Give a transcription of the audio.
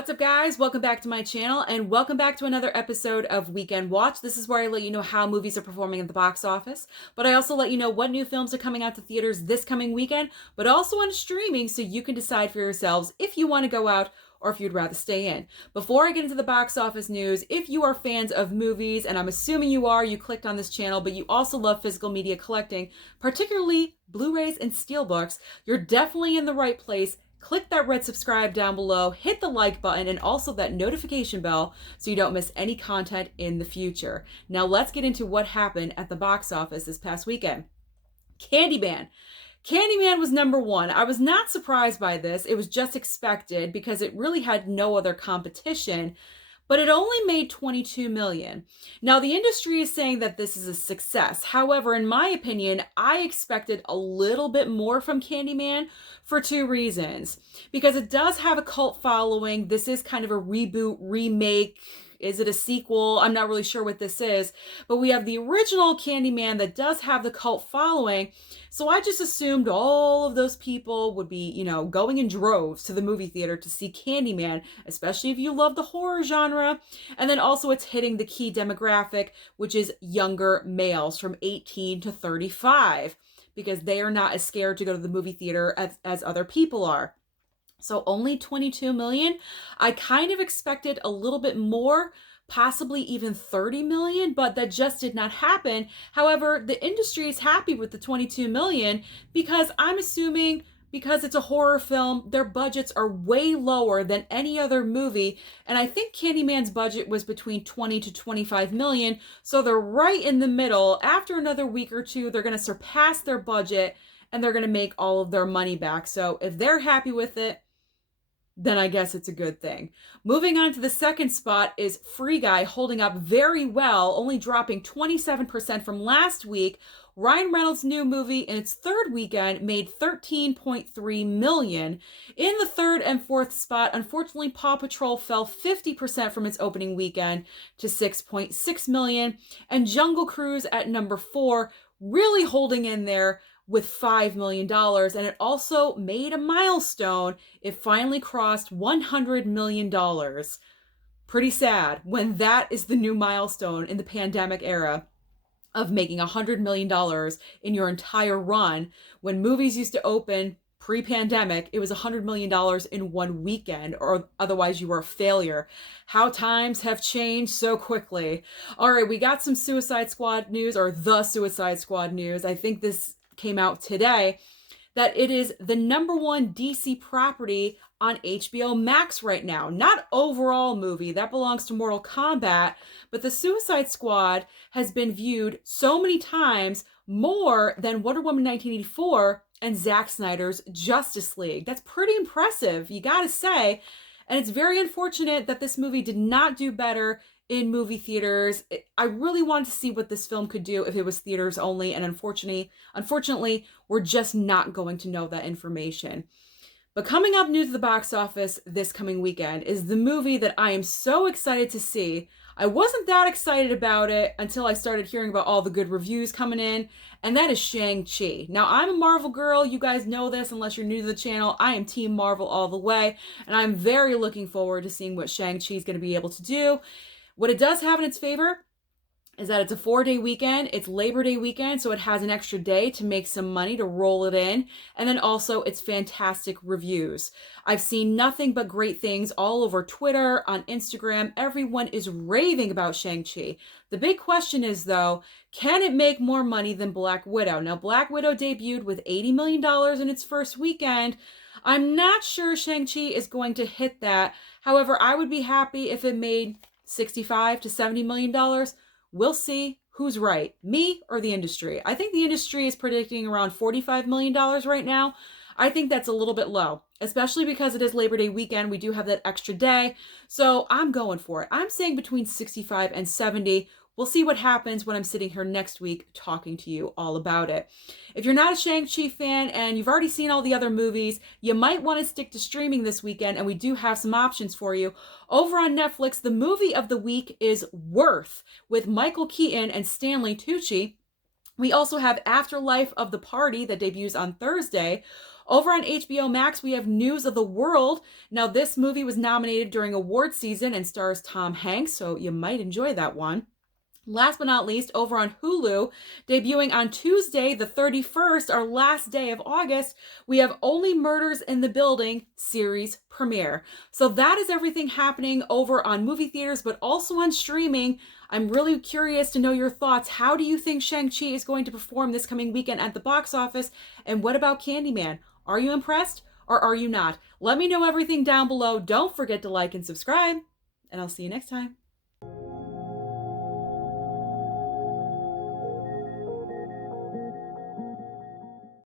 What's up, guys? Welcome back to my channel and welcome back to another episode of Weekend Watch. This is where I let you know how movies are performing at the box office, but I also let you know what new films are coming out to theaters this coming weekend, but also on streaming so you can decide for yourselves if you want to go out or if you'd rather stay in. Before I get into the box office news, if you are fans of movies, and I'm assuming you are, you clicked on this channel, but you also love physical media collecting, particularly Blu-rays and Steelbooks, you're definitely in the right place. Click that red subscribe down below, hit the like button, and also that notification bell so you don't miss any content in the future. Now let's get into what happened at the box office this past weekend. Candyman. Candyman was #1. I was not surprised by this. It was just expected because it really had no other competition, but it only made $22 million. Now, the industry is saying that this is a success. However, in my opinion, I expected a little bit more from Candyman for two reasons. Because it does have a cult following. This is kind of a reboot, remake. Is it a sequel? I'm not really sure what this is. But we have the original Candyman that does have the cult following. So I just assumed all of those people would be, going in droves to the movie theater to see Candyman, especially if you love the horror genre. And then also it's hitting the key demographic, which is younger males from 18 to 35, because they are not as scared to go to the movie theater as other people are. So only 22 million. I kind of expected a little bit more, possibly even 30 million, but that just did not happen. However, the industry is happy with the 22 million because I'm assuming because it's a horror film, their budgets are way lower than any other movie. And I think Candyman's budget was between 20 to 25 million. So they're right in the middle. After another week or two, they're going to surpass their budget and they're going to make all of their money back. So if they're happy with it, then I guess it's a good thing. Moving on to the second spot is Free Guy, holding up very well, only dropping 27% from last week. Ryan Reynolds' new movie in its third weekend made $13.3 million. In the third and fourth spot, unfortunately, Paw Patrol fell 50% from its opening weekend to $6.6 million. And Jungle Cruise at #4, really holding in there with $5 million, and it also made a milestone. It finally crossed $100 million. Pretty sad when that is the new milestone in the pandemic era of making $100 million in your entire run. When movies used to open pre-pandemic, it was $100 million in one weekend, or otherwise you were a failure. How times have changed so quickly. All right, we got some Suicide Squad news, or the Suicide Squad news. I think this came out today, that it is the #1 DC property on HBOMAX right now. Not overall movie, that belongs to Mortal Kombat, but the Suicide Squad has been viewed so many times, more than Wonder Woman 1984 and Zack Snyder's Justice League. That's pretty impressive, you gotta say. And it's very unfortunate that this movie did not do better in movie theaters. I really wanted to see what this film could do if it was theaters only, and unfortunately, we're just not going to know that information. But coming up new to the box office this coming weekend is the movie that I am so excited to see. I wasn't that excited about it until I started hearing about all the good reviews coming in, and that is Shang-Chi. Now, I'm a Marvel girl. You guys know this unless you're new to the channel. I am Team Marvel all the way, and I'm very looking forward to seeing what Shang-Chi is going to be able to do. What it does have in its favor is that it's a 4-day weekend. It's Labor Day weekend, so it has an extra day to make some money to roll it in. And then also it's fantastic reviews. I've seen nothing but great things all over Twitter, on Instagram. Everyone is raving about Shang-Chi. The big question is, though, can it make more money than Black Widow? Now, Black Widow debuted with $80 million in its first weekend. I'm not sure Shang-Chi is going to hit that. However, I would be happy if it made $65 to $70 million. We'll see who's right, me or the industry. I think the industry is predicting around $45 million right now. I think that's a little bit low, especially because it is Labor Day weekend. We do have that extra day. So I'm going for it. I'm saying between 65 and 70. We'll see what happens when I'm sitting here next week talking to you all about it. If you're not a Shang-Chi fan and you've already seen all the other movies, you might want to stick to streaming this weekend, and we do have some options for you. Over on Netflix, the movie of the week is Worth, with Michael Keaton and Stanley Tucci. We also have Afterlife of the Party that debuts on Thursday. Over on HBO Max, we have News of the World. Now, this movie was nominated during award season and stars Tom Hanks, so you might enjoy that one. Last but not least, over on Hulu, debuting on Tuesday, the 31st, our last day of August, we have Only Murders in the Building series premiere. So that is everything happening over on movie theaters, but also on streaming. I'm really curious to know your thoughts. How do you think Shang-Chi is going to perform this coming weekend at the box office? And what about Candyman? Are you impressed or are you not? Let me know everything down below. Don't forget to like and subscribe, and I'll see you next time.